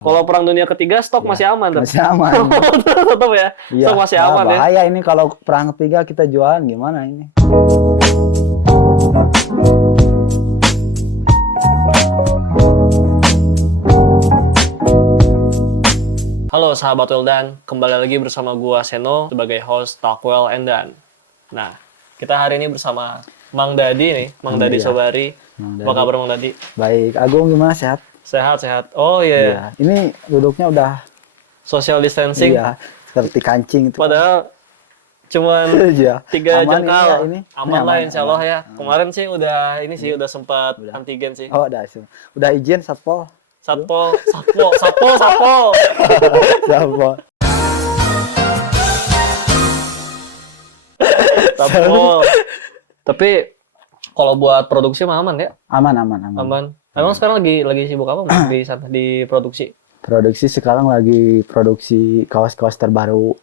Kalau perang dunia ketiga stok Ya, masih aman tuh. masih aman. Tetap ya. Iya, Stok masih aman ya. bahaya ini kalau perang ketiga kita jualan gimana ini? Halo sahabat Wildan, kembali lagi bersama gua Seno sebagai host Talkwell and Dan. Nah, kita hari ini bersama Mang Dadi nih, Mang Dadi Iya. Sobari. Mang Apa Dadi. kabar Mang Dadi? Baik, Agung gimana sehat? Sehat. Oh iya, Iya. Ini duduknya udah social distancing. iya seperti kancing itu. Padahal cuman Iya. 3 Aman jengkal. ini ya, ini. Aman Ini lah aman, insya Allah aman. ya. Kemarin sih udah sempat Udah. antigen sih. Oh, udah izin Satpol. Satpol. Satpol. Satpol. Tapi kalau buat produksi mah aman ya? Aman. Aman. Emang sekarang lagi sibuk apa Mas, di sana di produksi? Produksi sekarang lagi produksi kaos-kaos terbaru.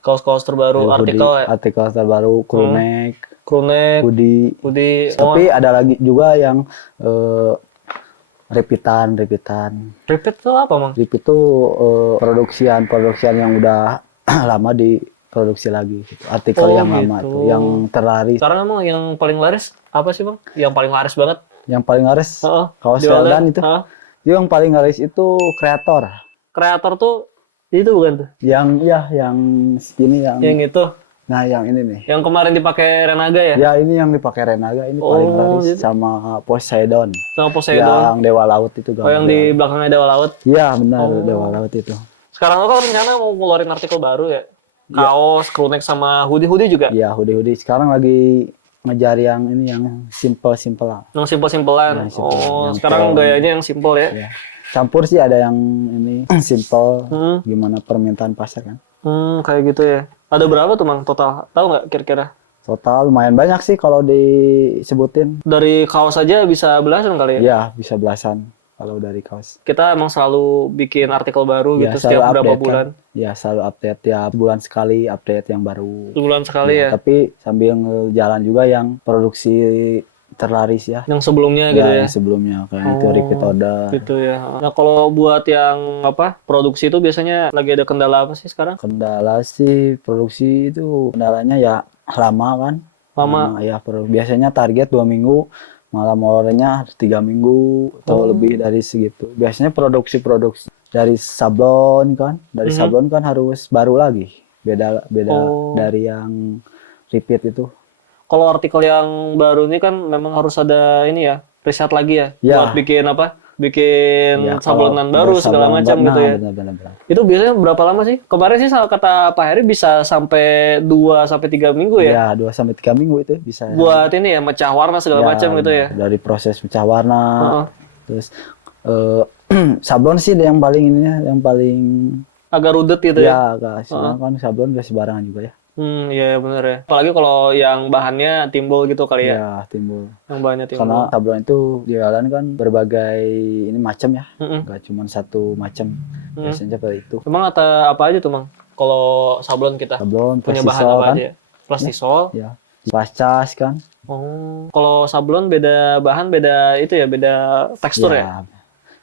Kaos-kaos terbaru, Hoodie, artikel ya? artikel terbaru, crew neck, Crewneck, hoodie. hoodie. Tapi ada lagi juga yang repeat. Repeat tuh apa Mang? Repeat itu produksian yang udah lama diproduksi lagi. Gitu. Artikel Oh, yang lama gitu. tuh, yang terlaris. Sekarang emang yang paling laris apa sih Bang? Yang paling laris banget? Yang paling laris Heeh. kaos Jualan. Veldan itu. Heeh. Yang paling laris itu kreator. Kreator tuh itu bukan tuh? Yang ini yang Yang itu, nah yang ini nih. yang kemarin dipakai Renaga ya? Ya ini yang dipakai Renaga ini paling Oh, laris gitu. sama Poseidon. Sama Poseidon. Yang Dewa Laut itu Oh, yang di belakangnya Dewa Laut. Iya benar Oh. Dewa Laut itu. Sekarang lo kan rencana mau ngeluarin artikel baru ya? Kaos, crewneck sama hoodie juga? Iya hoodie. Sekarang lagi ngejar yang ini yang simple lah. Yang simpel-simpelan. Yang simple, Oh, yang sekarang tone. gayanya yang simpel ya? Ya. Campur sih ada yang ini simple. Hmm. Gimana permintaan pasar kan? Kayak gitu ya. Ada berapa tuh Mang total? Tahu nggak kira-kira? Total lumayan banyak sih kalau disebutin. Dari kaos aja bisa belasan kali ya? Ya bisa belasan kalau dari kaos. Kita emang selalu bikin artikel baru Ya, gitu selalu setiap berapa update, bulan? Kan? Ya selalu update tiap bulan sekali update yang baru. Sebulan sekali ya? Tapi sambil jalan juga yang produksi terlaris ya. Yang sebelumnya gitu ya? Yang sebelumnya kayak itu Oh, repeat order. Gitu ya. Nah kalau buat yang apa produksi itu biasanya lagi ada kendala apa sih sekarang? Kendala sih produksi itu kendalanya ya lama kan. Lama. Ya biasanya target 2 minggu, malah molornya 3 minggu atau lebih dari segitu. Biasanya produksi dari sablon kan, sablon kan harus baru lagi. Beda dari yang repeat itu. Kalau artikel yang baru ini kan memang harus ada ini ya, riset lagi ya, Ya. buat bikin apa? Bikin Ya, sablonan kalau baru segala sablonan macam baru, gitu ya. Benar. Itu biasanya berapa lama sih? Kemarin sih kata Pak Heri bisa sampai 2 sampai 3 minggu ya. Ya, 2 sampai 3 minggu itu bisa. Buat ini ya, mecah warna segala macam gitu ya. Dari proses pecah warna. Heeh. Terus sablon sih yang paling ininya, yang paling Agak rudet gitu ya. ya agak kan sablon gak sembarangan juga ya. Iya bener ya. Apalagi kalau yang bahannya timbul gitu kali ya. Ya, timbul. Yang bahannya timbul. Karena sablon itu jualan kan berbagai ini macam ya. Mm-mm. Gak cuma satu macam. Biasanya seperti itu. Emang apa aja tuh Mang? Kalau sablon kita Sablon, punya bahan plastisol apa kan. aja? Plastisol. Ya. Pascas kan. Oh, kalau sablon beda bahan, beda itu ya, beda tekstur ya.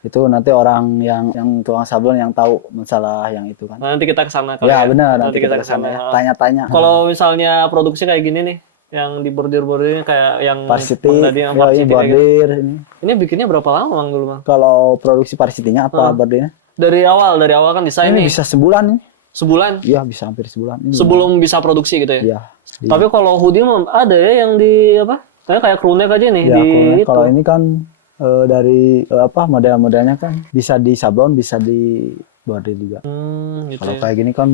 Itu nanti orang yang tukang sablon yang tahu masalah yang itu kan. Nanti kita kesana kali Ya ya. benar, Nanti kita kesana ya. kesana. Tanya-tanya. Kalau misalnya produksi kayak gini nih, yang di bordir-bordirnya kayak yang Varsity, Mang Dadi yang ya, varsity kayak gitu. bordir ini. Ini bikinnya berapa lama Mang dulu Mang? Kalau produksi varsity-nya apa bordirnya? Dari awal kan desain Ini nih. bisa sebulan nih. Sebulan Iya, bisa hampir sebulan. Ini sebelum bisa produksi gitu ya. Iya. Tapi kalau hoodie mah ada ya yang di apa? Kayak crewneck aja nih Ya, di itu. kalau ini kan dari model-modelnya kan bisa di sablon, bisa di bordir juga. Gitu Kalau ya. kayak gini kan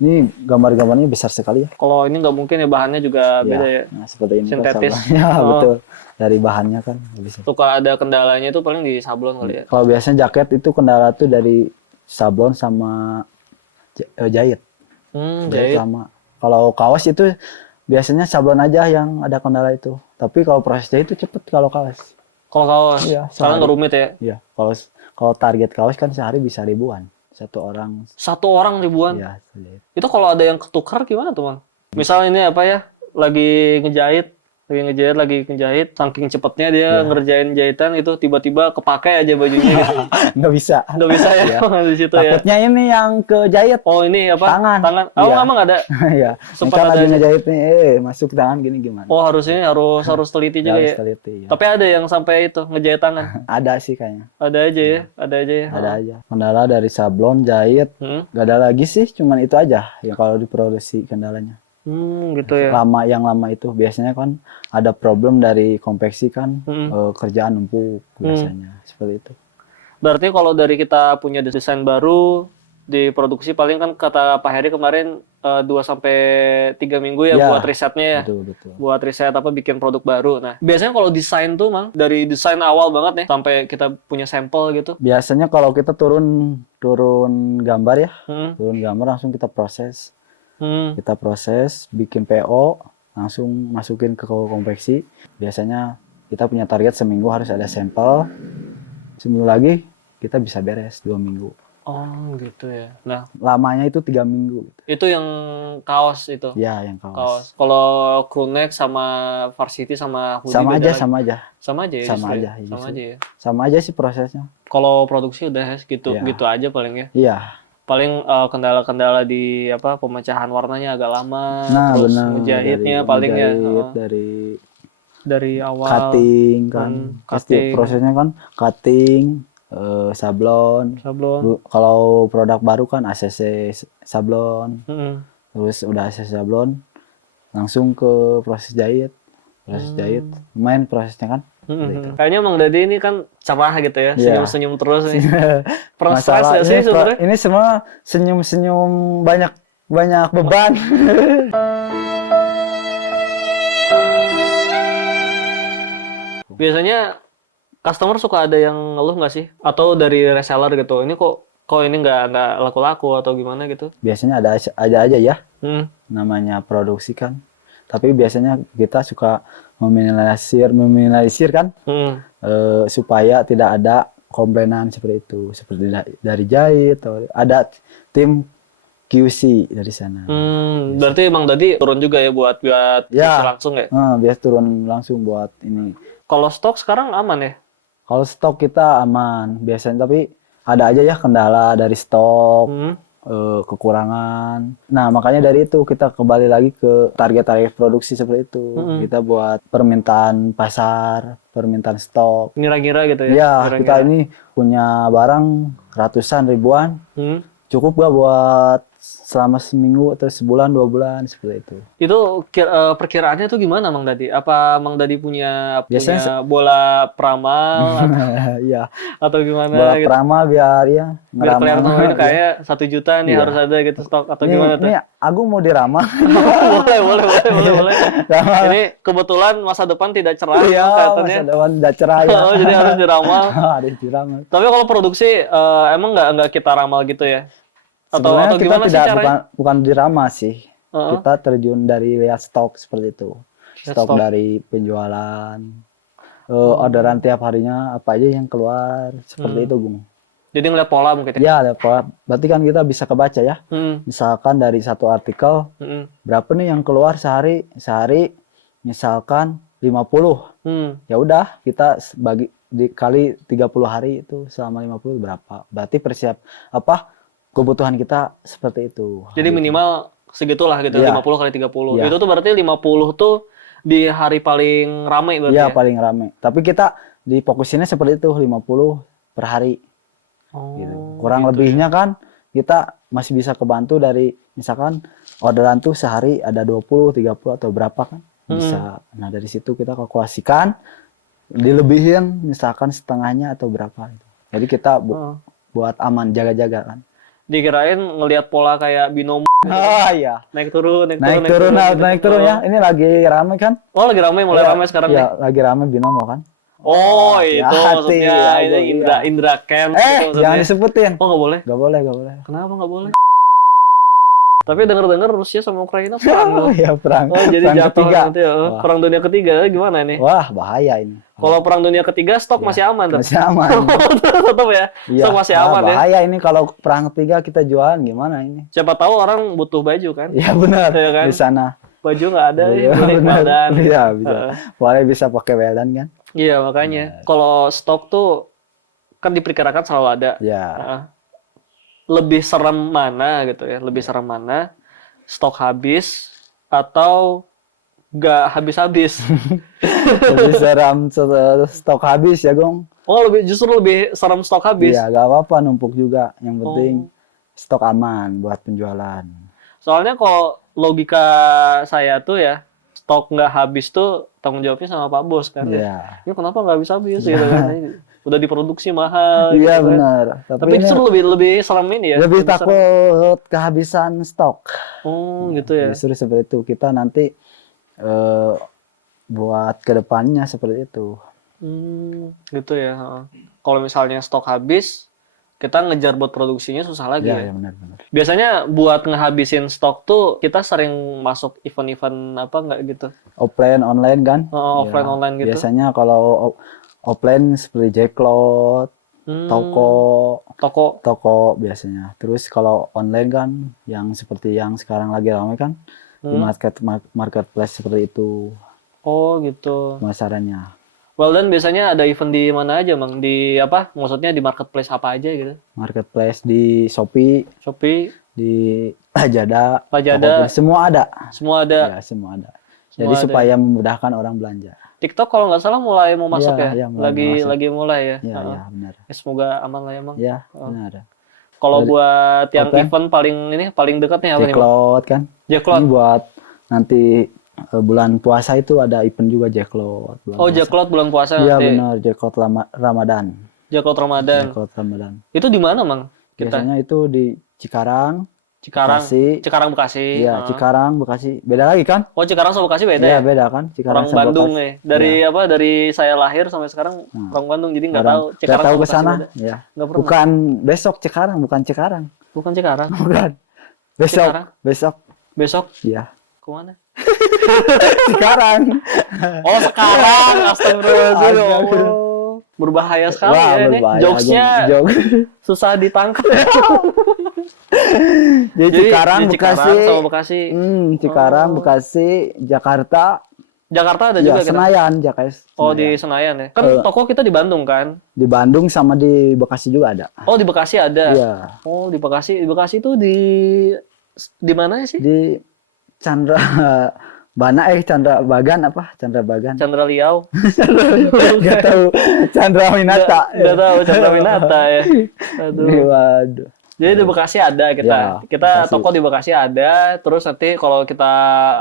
ini gambar-gambarnya besar sekali ya. Kalau ini nggak mungkin ya bahannya juga beda ya. Nah, seperti ini Sintetis. kan sablonnya, Oh. betul. Dari bahannya kan bisa. Suka ada kendalanya itu paling di sablon kali ya. Kalau biasanya jaket itu kendala tuh dari sablon sama jahit. Jahit. Sama. Kalau kaos itu biasanya sablon aja yang ada kendala itu. Tapi kalau proses jahit itu cepet kalau kaos. Kalau kaos, Iya, sekarang sehari. nggak rumit ya. Iya. Kalau target kaos kan sehari bisa ribuan. Satu orang. Satu orang ribuan. Iya. Sejahit. Itu kalau ada yang ketukar gimana tuh Mang? Misal ini apa ya, lagi ngejahit, lagi ngejahit, saking cepetnya dia ngerjain jahitan itu tiba-tiba kepakai aja bajunya gitu. Nggak bisa. Nggak bisa ya Iya. di situ ya. Takutnya ini yang kejahit. Oh ini apa? Tangan. Oh Iya. emang ada. Iya. Ini Sempat kan ada lagi aja. ngejahit nih, masuk tangan gini gimana? Oh harusnya harus teliti juga Harus ya. teliti, ya. Tapi ada yang sampai itu ngejahit tangan. Ada sih kayaknya. Ada aja ya, ada aja ya. Ada aja. Kendala dari sablon, jahit, Hmm. nggak ada lagi sih, cuman itu aja ya kalau diproduksi kendalanya. Gitu ya. Yang lama itu biasanya kan ada problem dari konveksi kan, kerjaan numpuk biasanya seperti itu. Berarti kalau dari kita punya desain baru diproduksi paling kan kata Pak Heri kemarin 2-3 minggu ya Ya, buat risetnya ya. Betul. Buat riset apa bikin produk baru. Nah, biasanya kalau desain tuh Mang dari desain awal banget nih sampai kita punya sampel gitu. Biasanya kalau kita turun gambar ya, Hmm. turun gambar langsung kita proses. Hmm. Kita proses, bikin PO, langsung masukin ke konveksi. Biasanya kita punya target seminggu harus ada sampel. Seminggu lagi kita bisa beres 2 minggu. Oh gitu ya. Nah Lamanya itu 3 minggu. itu yang kaos itu. Ya, yang kaos. Kaos. Kalau crewneck sama varsity sama hoodie Sama beda aja, lagi. sama aja. Sama aja ya. Sama justru ya? aja, Sama justru. aja ya. Sama aja sih prosesnya. Kalau produksi udah ya, gitu Iya. gitu aja paling ya. Iya. Paling kendala-kendala di apa pemecahan warnanya agak lama, Nah, terus benar. ngejahitnya paling ya Ngejahit, dari awal cutting kan. Pasti cutting. prosesnya kan cutting, sablon. sablon. Kalau produk baru kan ACC sablon. Mm-mm. Terus udah ACC sablon, langsung ke proses jahit. Proses jahit, lumayan prosesnya kan. Mm-mm. Kayaknya Mang Dadi ini kan cerah gitu ya, Iya. senyum-senyum terus nih. Pernah stres Masalah nggak sih sebenarnya? ini semua senyum-senyum banyak beban. Biasanya customer suka ada yang ngeluh nggak sih? Atau dari reseller gitu, ini kok ini nggak laku-laku atau gimana gitu? Biasanya ada aja ya, Hmm. namanya produksi kan. Tapi biasanya kita suka meminimalisir kan, Hmm. supaya tidak ada komplainan seperti itu. Seperti dari jahit, atau ada tim QC dari sana. Berarti Mang Dadi turun juga ya buat Ya. isi langsung ya? Biasa turun langsung buat ini. Kalau stok sekarang aman ya? Kalau stok kita aman biasanya, tapi ada aja ya kendala dari stok, kekurangan. Nah, makanya dari itu kita kembali lagi ke target produksi seperti itu. Kita buat permintaan pasar, permintaan stok. Ngira-ngira gitu ya? Ya, Ngira-ngira. kita ini punya barang ratusan ribuan. Hmm. Cukup gak buat selama seminggu atau sebulan 2 bulan seperti itu. Itu perkiraannya tuh gimana Mang Dadi? Apa Mang Dadi punya Biasanya bola peramal Iya, atau gimana bola gitu? prama biar ya Biar kelihatan ngeramal. ini kayak 1 juta nih Iya. harus ada gitu stok atau Ini, gimana tuh? ini Agung mau diramal. boleh. Ramal. Ini kebetulan masa depan tidak cerah Iya, kelihatannya. masa depan udah cerah ya. Oh, jadi harus diramal. Harus diramal. Tapi kalau produksi emang nggak kita ramal gitu ya? Atau Sebenarnya kita gimana sih tidak caranya? bukan diramal sih. Heeh. Kita terjun dari lihat stok seperti itu. Lihat Stok stok. dari penjualan. Orderan tiap harinya apa aja yang keluar seperti itu, Gung. Jadi ngeliat pola mungkin ya? Ya, ada pola. Berarti kan kita bisa kebaca ya. Hmm. Misalkan dari satu artikel Hmm. berapa nih yang keluar sehari misalkan 50. Ya udah kita bagi dikali 30 hari itu selama 50 berapa. Berarti kebutuhan kita seperti itu. Jadi minimal segitulah gitu, Iya. 50 kali 30. Iya. Itu tuh berarti 50 tuh di hari paling ramai berarti Iya, ya? paling rame. Tapi kita difokusinnya seperti itu 50 per hari Oh, gitu. Kurang gitu. lebihnya kan kita masih bisa kebantu dari misalkan orderan tuh sehari ada 20, 30 atau berapa kan? Bisa. Nah, dari situ kita kalkulasikan dilebihin misalkan setengahnya atau berapa gitu. Jadi kita buat aman jaga-jaga kan. Dikirain ngelihat pola kayak binomo Oh iya. naik turun gitu. Naik turun ya. Ini lagi rame kan? Oh, lagi ramai, mulai Iya, ramai sekarang nih. iya, lagi rame binomo kan. Oh, itu hati-hati, maksudnya ya, ini iya. Indra Camp gitu maksudnya. Jangan disebutin. Oh, nggak boleh. Gak boleh. Kenapa nggak boleh? Tapi denger-dengar Rusia sama Ukraina perang loh. Oh iya, perang. Oh, jadi perang jatuh ketiga. nanti ya. Wah. Perang dunia ketiga gimana nih? Wah, bahaya ini. Kalau perang dunia ketiga stok masih aman tuh. Masih aman. Tetap ya. Iya. Stok masih Wah, aman ya. bahaya ini kalau perang ketiga kita jualan gimana ini? Siapa tahu orang butuh baju kan? Iya benar. Iya kan? Di sana. baju nggak ada nih, beli Bener. Weldan. Iya, bisa. Heeh. Boleh bisa pakai weldan kan? Iya makanya. Kalau stok tuh kan diperkirakan selalu ada. Ya. Heeh. Lebih serem mana gitu ya? Lebih serem mana? Stok habis atau nggak habis-habis? Jadi seram stok habis ya, Gong. Oh, justru lebih serem stok habis. Iya, gak apa-apa numpuk juga. Yang penting Oh. stok aman buat penjualan. Soalnya kalau logika saya tuh ya, stok nggak habis tuh tanggung jawabnya sama Pak Bos kan ya. Iya. Ya kenapa nggak habis-habis gitu kan? Udah diproduksi mahal Iya gitu kan. benar. Tapi ini justru lebih serem ini ya. lebih serem. takut kehabisan stok. Oh, gitu ya. Justru seperti itu. Kita nanti buat kedepannya seperti itu. Gitu ya. Heeh. Kalau misalnya stok habis, kita ngejar buat produksinya susah lagi Iya, ya. ya benar-benar. Biasanya buat ngehabisin stok tuh kita sering masuk event-event apa nggak gitu? Offline online kan? Offline Ya, online gitu. Biasanya kalau offline seperti Jacklot, toko, toko biasanya. Terus kalau online kan yang seperti yang sekarang lagi ramai kan di marketplace seperti itu Oh gitu. pemasarannya. Weldan biasanya ada event di mana aja, Mang? Di apa? Maksudnya di marketplace apa aja gitu? Marketplace di Shopee, Shopee, di Lazada, Lazada, Tokopedia, semua ada. semua ada. Ya, semua ada. Semua Jadi ada. supaya memudahkan orang belanja. TikTok kalau nggak salah mulai mau masuk Iya, ya? iya, mulai masuk. Lagi mulai ya? Iya, Heeh. iya, benar. Ya, semoga aman lah ya, Mang. Iya, benar. Kalau Dari- buat yang Offline? event paling dekat nih apa nih, Mang? Jacklot kan. Jacklot. Ini buat nanti bulan puasa itu ada event juga Jacklot. bulan Oh, puasa. Jacklot bulan puasa Iya nanti. benar, Jacklot Ramadan. Jacklot Ramadan. Jacklot Ramadan. Itu di mana, Mang? Kita Biasanya itu di Cikarang, Cikarang. Bekasi. Cikarang Bekasi. Iya, Heeh. Cikarang, Bekasi. Beda lagi kan? Oh, Cikarang sama Bekasi beda Iya, ya? beda kan? Cikarang Orang sama Bandung Bekasi. nih. Dari apa? Dari saya lahir sampai sekarang orang Bandung, jadi nggak tahu Nggak Cikarang tahu sama ke Bekasi sana. beda. Ya. Nggak pernah. Bukan besok Cikarang, bukan Cikarang. Bukan Cikarang. Bukan. Besok, Cikarang? besok. Besok Iya. kemana? Cikarang. Oh, sekarang. Astagfirullahaladzim. ya Allah. Astagfirullah. Berbahaya sekali Wah, ya ini. berbahaya. Jokesnya Jok. susah ditangkap. Jadi Cikarang, di Cikarang Bekasi. sama Bekasi. Cikarang, Bekasi, Jakarta. Jakarta ada Ya, juga kita. Senayan, Jakarta. Oh, di Senayan ya. Kan toko kita di Bandung kan? Di Bandung sama di Bekasi juga ada. Oh, di Bekasi ada. Iya. Oh, di Bekasi. Di Bekasi itu di mana sih? Di Chandra Chandra Bagan apa? Chandra Bagan. Chandra Liau. Gak tahu. Chandra Winata. Nggak tahu Chandra Winata ya. Aduh. Waduh. Jadi di Bekasi ada kita. Ya, Kita Bekasi. toko di Bekasi ada. Terus nanti kalau kita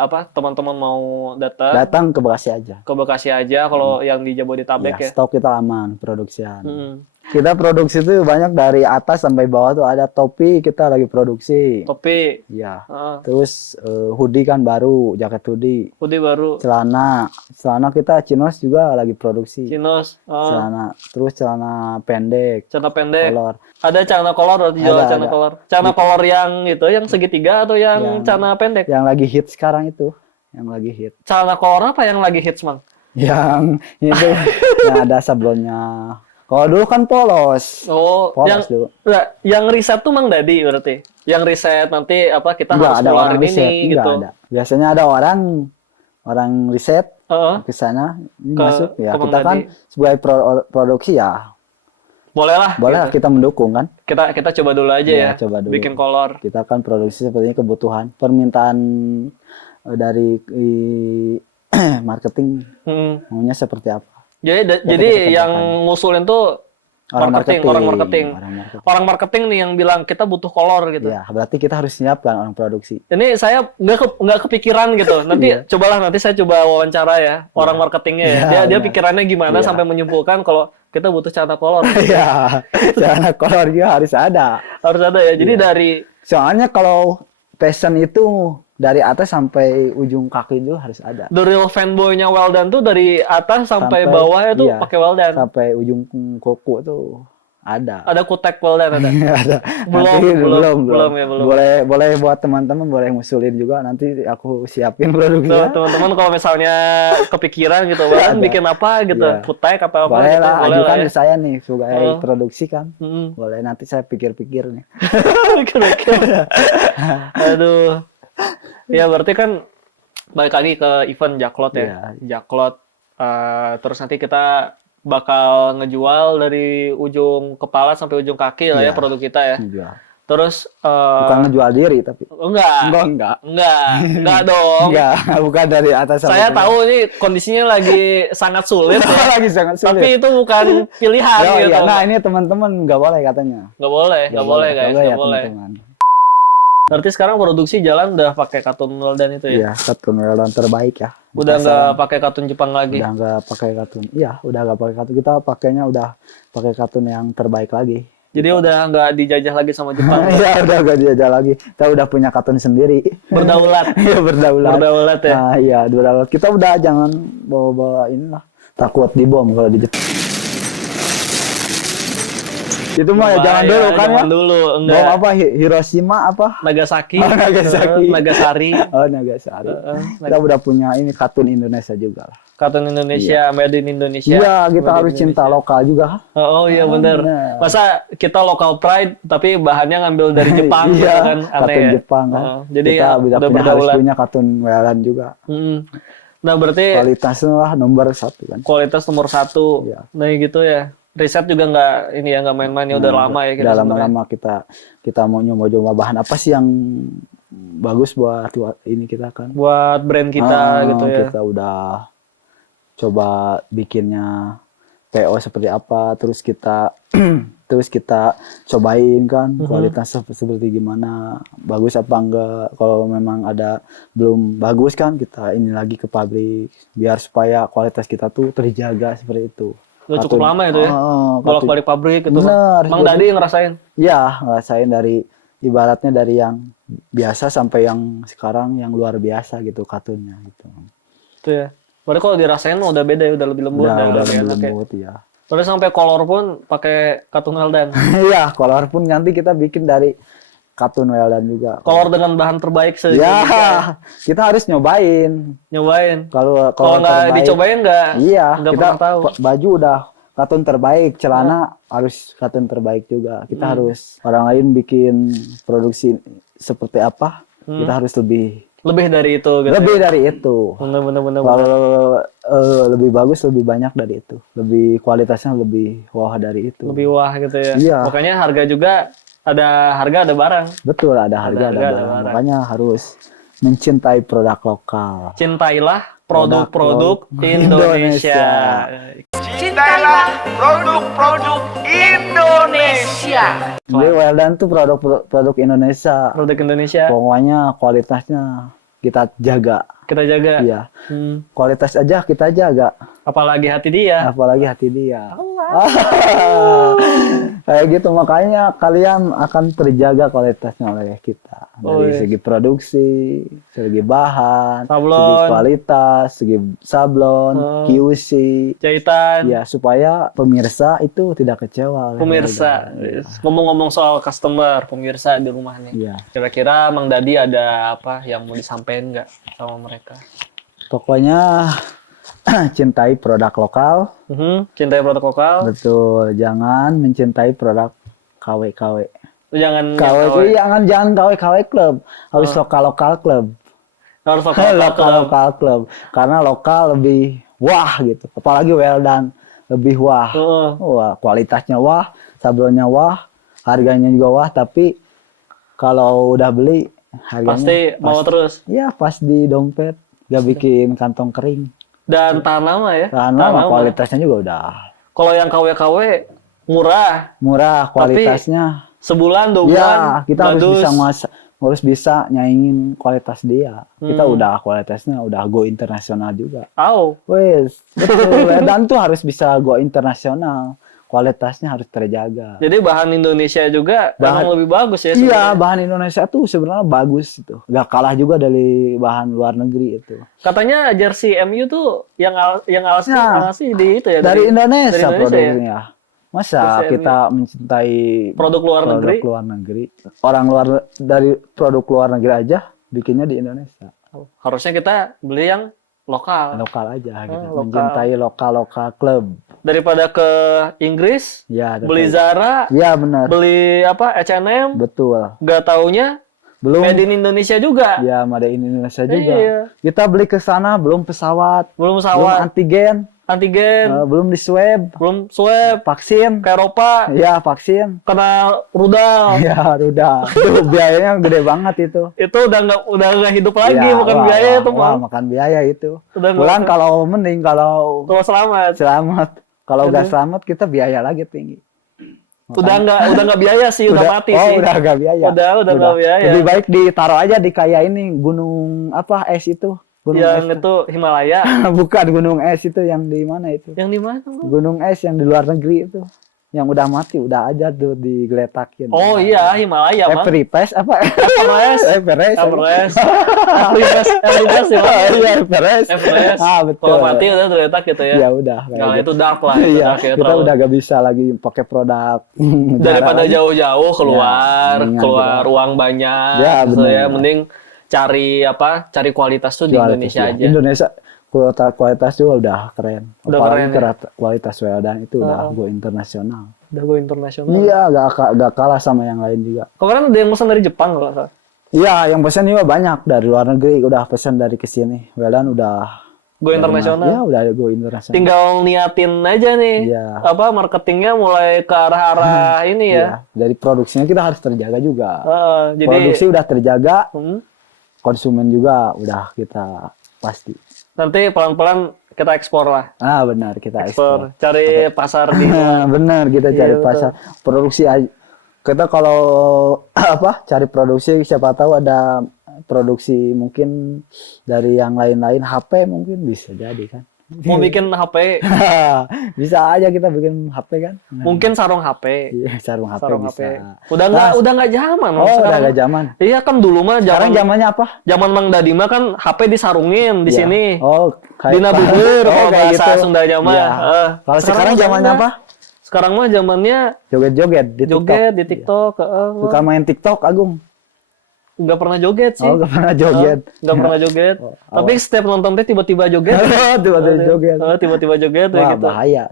apa teman-teman mau datang Datang ke Bekasi aja. ke Bekasi aja. Kalau yang di Jabodetabek ya. Stok kita aman, produksian. Hmm. Kita produksi itu banyak dari atas sampai bawah tuh ada topi kita lagi produksi. Topi, Iya. heeh, Terus hoodie kan baru, jaket hoodie. hoodie baru, Celana kita chinos juga lagi produksi. chinos, Terus celana pendek, celana pendek. kolor. Ada celana kolor atau jual Ada, celana ada. kolor? Celana kolor yang itu, yang segitiga atau yang Yang- celana pendek? Yang lagi hit sekarang itu, yang lagi hit. Celana kolor apa yang lagi hits, Mang? Yang itu yang ada sablonnya. Kalau dulu kan polos. Oh, yang Polos dulu. enggak, yang riset tuh Mang Dadi berarti. Yang riset nanti apa kita Enggak harus ada orang keluarin riset, ini enggak gitu. ada. Biasanya ada orang riset Heeh. ke sana ini Ke- masuk ya. ke Mang Kita kan Dadi. sebagai produksi ya, Boleh lah. boleh gitu. kita mendukung kan. Kita coba dulu aja Iya, ya. coba dulu. Bikin kolor. Kita kan produksi sepertinya kebutuhan, permintaan dari marketing Hmm. maunya seperti apa. Jadi kita yang kerjakan. ngusulin tuh Orang marketing. Orang marketing. Orang marketing nih yang bilang kita butuh kolor gitu. Ya, berarti kita harus siapkan orang produksi. Ini saya nggak kepikiran gitu. Nanti Iya. cobalah nanti saya coba wawancara ya orang marketingnya ya. Iya, Dia benar. pikirannya gimana Iya. sampai menyimpulkan kalau kita butuh celana kolor. Iya, celana kolor juga harus ada. Harus ada ya. Jadi Iya. dari Soalnya kalau fashion itu dari atas sampai ujung kaki itu harus ada. the real fanboy-nya Weldan tuh dari atas sampai bawah itu iya, pakai Weldan. Sampai ujung kuku tuh ada. Ada kutek Weldan ada. Ada. Belum, Nanti belum ya, belum. Boleh buat teman-teman boleh ngusulin juga nanti aku siapin Tuh, produknya. teman-teman kalau misalnya kepikiran gitu, Weldan Ada. bikin apa gitu, Iya. kutek apa apa Boleh gitu, lah, boleh ajukan lah ke saya nih sebagai Oh. produksi kan. Mm-mm. Boleh nanti saya pikir-pikir nih. Kira-kira. Aduh. Ya berarti kan balik lagi ke event Jaklot ya. Iya. Jaklot. Terus nanti kita bakal ngejual dari ujung kepala sampai ujung kaki lah ya Iya. produk kita ya. Ngejual. Terus Bukan ngejual diri tapi. enggak Enggak dong. Enggak, bukan dari atas sampai Saya bawah. tahu ini kondisinya lagi sangat sulit ya. Lagi sangat sulit. Tapi itu bukan pilihan Oh, gitu. iya. Nah, ini teman-teman nggak boleh katanya. Nggak boleh guys, Nggak nggak ya, boleh. teman-teman. Berarti sekarang produksi jalan udah pakai katun Weldan itu ya? Iya, katun Weldan terbaik ya. di Udah pasaran. nggak pakai katun Jepang lagi? Udah nggak pakai katun. Iya, udah nggak pakai katun. Kita pakainya udah pakai katun yang terbaik lagi. Jadi udah nggak dijajah lagi sama Jepang? Iya, udah nggak dijajah lagi. Kita udah punya katun sendiri. Berdaulat? Iya, berdaulat. Berdaulat ya? Nah, iya, berdaulat. Kita udah jangan bawa-bawa inilah. Takut dibom kalau di Jepang. Itu mah ya jangan dulu kan ya. Jangan dulu, enggak. Bom apa? Hiroshima apa? Nagasaki? Oh, Nagasaki. Nagasari? Oh, Nagasari. Kita udah punya ini katun Indonesia juga lah. Katun Indonesia, made in Indonesia. Iya, kita Made in harus cinta Indonesia. lokal juga. Oh iya bener. bener. Masa kita local pride tapi bahannya ngambil dari Jepang gitu Iya, kan? Aneh katun ya? Jepang kan. Jadi kita ya, udah udah punya, harus berdaulat. punya katun Weldan juga. Mm. Nah berarti Kualitasnya lah nomor 1 kan. kualitas nomor 1. Iya. Nah gitu ya. Riset juga nggak ini ya nggak main-main ya udah lama ya kita Udah sebenarnya. lama-lama kita mau nyoba-nyoba bahan apa sih yang bagus buat ini kita kan. Buat brand kita gitu ya. Kita udah coba bikinnya PO seperti apa, terus kita cobain kan kualitasnya seperti gimana, bagus apa enggak. Kalau memang ada belum bagus kan kita ini lagi ke pabrik biar supaya kualitas kita tuh terjaga seperti itu. Udah cukup Katun- lama itu ya. katun- Bolak-balik pabrik gitu. Bener, Mang jadi- Dadi ngerasain. Ya, ngerasain dari ibaratnya dari yang biasa sampai yang sekarang yang luar biasa gitu katunnya gitu. Itu ya. Berarti kalau dirasain udah beda ya, udah lebih lembut Udah lebih lebih enak ya. lembut ya. Terus sampai kolor pun pakai katun Weldan. Iya, kolor pun nanti kita bikin dari katun Weldan juga. Kolor dengan bahan terbaik Ya, se-Indonesia. kita harus nyobain. Nyobain. Kalau Kalau nggak terbaik, dicobain nggak iya, nggak kita pernah tahu. baju udah katun terbaik, celana harus katun terbaik juga. Kita harus orang lain bikin produksi seperti apa, kita harus Lebih dari itu gitu. lebih dari itu. Bener. Kalau lebih bagus, lebih banyak dari itu. Lebih kualitasnya lebih wah dari itu. Lebih wah gitu ya. Iya. Makanya harga juga ada harga ada barang. Betul, ada harga, harga, ada ada barang. barang. Makanya harus mencintai produk lokal. Cintailah produk-produk Indonesia. Indonesia. Cintailah produk-produk Indonesia. Jadi Weldan tuh produk Indonesia. Produk Indonesia Pokoknya kualitasnya kita jaga. kita jaga. Iya. Hmm. Kualitas aja kita jaga. Apalagi hati dia. Apalagi hati dia. Kayak gitu, makanya kalian akan terjaga kualitasnya oleh kita. Dari Wih. segi produksi, segi bahan, Sablon. segi kualitas, segi sablon, QC. Jahitan. Ya, supaya pemirsa itu tidak kecewa. oleh Pemirsa. Weldan. Ngomong-ngomong soal customer, pemirsa di rumah nih. Iya. Kira-kira Mang Dadi ada apa yang mau disampaikan nggak sama mereka? Pokoknya cintai produk lokal. Cintai produk lokal. Betul, jangan mencintai produk KW-KW. Lu jangan KW yang itu jangan KW-KW klub, harus lokal-lokal klub. harus lokal. Lokal klub, karena lokal lebih wah gitu. Apalagi Weldan lebih wah. Heeh. Wah, kualitasnya wah, sablonnya wah, harganya juga wah, tapi kalau udah beli harganya Pasti mau terus. ya pas di dompet, gak bikin kantong kering. Dan tahan lama ya. Karena Tahan lama. kualitasnya juga udah Kalau yang KW-KW murah. murah, kualitasnya. Sebulan, 2 bulan. Ya, kita bagus. harus bisa nyaingin kualitas dia. Kita udah kualitasnya udah go internasional juga. Au. Wes, betul. Dan tuh harus bisa go internasional. Kualitasnya harus terjaga. Jadi bahan Indonesia juga Bahan- emang lebih bagus ya Iya, sebenarnya. bahan Indonesia tuh sebenarnya bagus itu. Gak kalah juga dari bahan luar negeri itu. Katanya jersey MU tuh yang alasnya Nah, alasnya di itu ya Dari Indonesia, dari Indonesia ya? produknya. Masa Jersey kita mencintai Produk luar negeri? luar negeri. Orang luar dari produk luar negeri aja bikinnya di Indonesia. Harusnya kita beli yang lokal. Lokal aja gitu. lokal. Mencintai lokal klub. Daripada ke Inggris Ya, ada beli kayak- Zara, Ya, benar. beli apa H&M, Betul. nggak taunya Belum. Made in Indonesia juga. Ya, made in Indonesia juga. Iya. Kita beli ke sana belum pesawat, Belum belum pesawat, antigen, antigen, belum di swab, belum swab, vaksin. ke Eropa, Ya, vaksin. kena rudal. Ya, udah. Itu biayanya gede banget itu. Itu udah nggak hidup lagi, Ya, bukan wah, biaya wah, itu, wah, Mang. makan biaya itu. Udah Pulang nggak- kalau mending kalau Kalau selamat. selamat. Kalau nggak Aduh. selamat kita biaya lagi tinggi. Udah nggak biaya sih, udah mati sih. Udah nggak biaya. Udah nggak biaya. Lebih baik ditaruh aja di kayak ini gunung apa es itu. Gunung Yang es. itu Himalaya. Bukan gunung es itu yang di mana itu? Yang di mana, Mang? Gunung es yang di luar negeri itu. Yang udah mati udah aja tuh digeletakin. Oh iya, Himalaya, Mang. Everest apa? Everest. Everest. Everest. Everest ya, Mang. Iya, Everest. Everest. Ah, betul. Kalau mati udah terletak gitu ya. Ya udah. kayak Kalau gitu. itu dark lah. Itu Iya, dark ya, kita terlalu- udah gak bisa lagi pakai produk daripada jarang. jauh-jauh keluar, mendingan keluar kita- uang banyak Ya, gitu benar. ya. Mending cari kualitas tuh di Indonesia ya. aja. Indonesia kualitas juga udah keren. Udah Apalagi keren, ya? kualitas Weldan itu udah go internasional. Udah go internasional. Iya, gak kalah sama yang lain juga. Kemarin ada yang pesan dari Jepang kalau nggak salah. Iya, yang pesan juga banyak dari luar negeri udah pesan dari kesini. Weldan udah Go internasional. Iya, udah go internasional. Tinggal niatin aja nih. Iya. Apa marketingnya mulai ke arah-arah ini ya. Iya, dari produksinya kita harus terjaga juga. Jadi Produksi udah terjaga, hmm, konsumen juga udah kita pasti. nanti pelan-pelan kita ekspor lah. Ah, benar, kita ekspor. Ekspor, cari pasar di Benar, kita Iya, cari betul. pasar. Produksi aja. Kita kalau apa cari produksi siapa tahu ada produksi mungkin dari yang lain-lain HP mungkin bisa jadi kan. mau bikin HP, Bisa aja kita bikin HP kan. mungkin sarung HP. Iya, sarung HP Sarung bisa. HP. Udah nggak zaman Mang, Oh, udah sekarang. agak zaman. Iya kan dulu mah Sekarang zaman zamannya apa? zaman Mang Dadi mah kan HP disarungin di Iya. sini. Oh, Dina bubur kalau kayak bahasa Sundanya mah. Iya. Kalau sekarang zamannya enggak. apa? Sekarang mah zamannya Joget-joget di TikTok. joget di TikTok. Suka main TikTok, Agung. Nggak pernah joget sih. Oh, gak pernah joget. Nggak pernah joget. Oh, Tapi setiap nonton teh tiba-tiba joget. Tiba-tiba joget. Tiba-tiba joget kayak Wah, gitu. bahaya.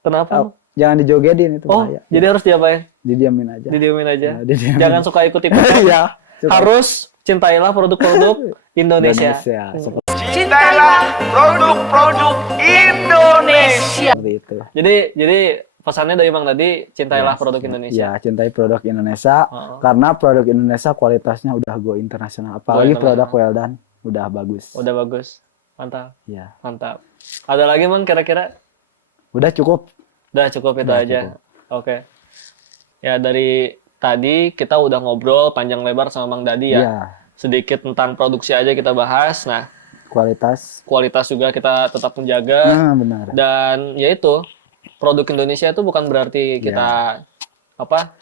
Kenapa? Oh, jangan dijogetin itu Oh, bahaya. jadi harus diapain? Didiamin aja. Didiemin aja. Ya, didiemin. Jangan suka ikut-ikutan. Iya. Suka. Harus cintailah produk-produk Indonesia. Seperti Cintailah produk-produk Indonesia. itu. Jadi pesannya dari Bang tadi, cintailah produk Indonesia. Ya, cintai produk Indonesia karena produk Indonesia kualitasnya udah go internasional. Apalagi internasional. produk Weldan udah bagus. Udah bagus. Mantap. Ya. Mantap. Ada lagi Bang kira-kira? Udah cukup. Udah cukup itu Udah aja. cukup. Oke. Ya dari tadi kita udah ngobrol panjang lebar sama Bang Dadi ya. Iya. Sedikit tentang produksi aja kita bahas. Nah, Kualitas. kualitas juga kita tetap menjaga. Benar. Dan ya itu, produk Indonesia itu bukan berarti kita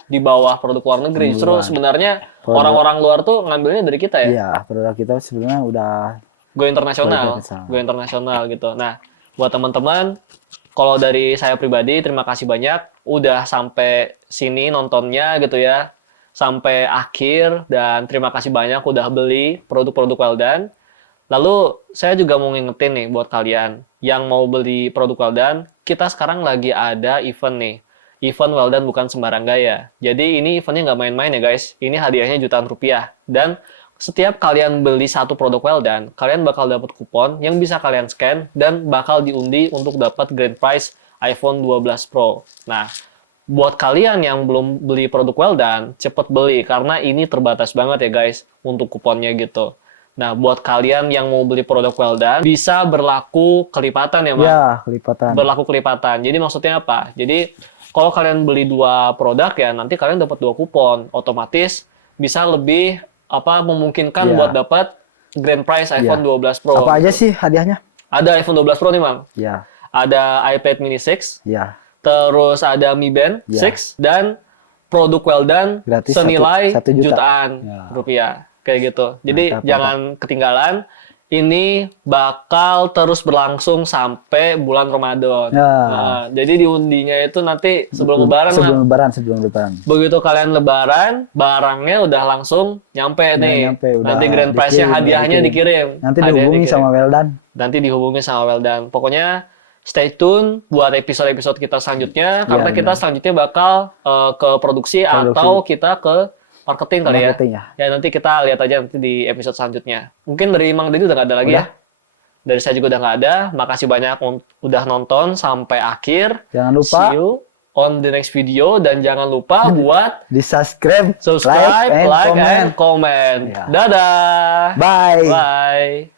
di bawah produk luar negeri. Justru sebenarnya orang-orang luar tuh ngambilnya dari kita ya. Iya, produk kita sebenarnya udah Go internasional, Go internasional. go internasional gitu. Nah, buat teman-teman, kalau dari saya pribadi terima kasih banyak udah sampai sini nontonnya gitu ya, sampai akhir dan terima kasih banyak udah beli produk-produk Weldan. Lalu saya juga mau ngingetin nih buat kalian yang mau beli produk Weldan, kita sekarang lagi ada event nih. Event Weldan bukan sembarang gaya. Jadi ini eventnya nggak main-main ya guys. Ini hadiahnya jutaan rupiah. Dan setiap kalian beli satu produk Weldan, kalian bakal dapat kupon yang bisa kalian scan dan bakal diundi untuk dapat grand prize iPhone 12 Pro. Nah, buat kalian yang belum beli produk Weldan, cepet beli karena ini terbatas banget ya guys untuk kuponnya gitu. Nah, buat kalian yang mau beli produk Weldan, bisa berlaku kelipatan ya, Mas? ya kelipatan. Berlaku kelipatan. Jadi maksudnya apa? Jadi kalau kalian beli 2 produk ya, nanti kalian dapat 2 kupon. Otomatis bisa lebih memungkinkan Ya. buat dapat grand prize iPhone 12 Pro. Apa aja sih hadiahnya? Ada iPhone 12 Pro nih, Mang. Ya, Ada iPad mini 6, ya. terus ada Mi Band Ya. 6 dan produk Weldan Gratis senilai 1 juta. jutaan Ya. rupiah. Kayak gitu. Jadi Mantap, jangan ketinggalan. Ini bakal terus berlangsung sampai bulan Ramadan. Ya. Nah, jadi diundinya itu nanti sebelum Lebaran, Mang. Sebelum lebaran. Begitu kalian Lebaran, barangnya udah langsung nyampe nih. nyampe, udah Nanti grand prize-nya, dikirim, hadiahnya dikirim. Nanti Hadiahnya dihubungi dikirim. sama Weldan. Nanti dihubungi sama Weldan. Pokoknya stay tune buat episode-episode kita selanjutnya karena kita selanjutnya bakal ke produksi atau kita ke marketing kali Marketing ya. Ya nanti kita lihat aja nanti di episode selanjutnya. Mungkin dari Mang Deddy udah nggak ada lagi Udah. ya. Dari saya juga udah nggak ada. Makasih banyak udah nonton sampai akhir. Jangan lupa See you on the next video dan jangan lupa buat di subscribe, subscribe, like, comment. and comment. Ya. Dadah. Bye. Bye.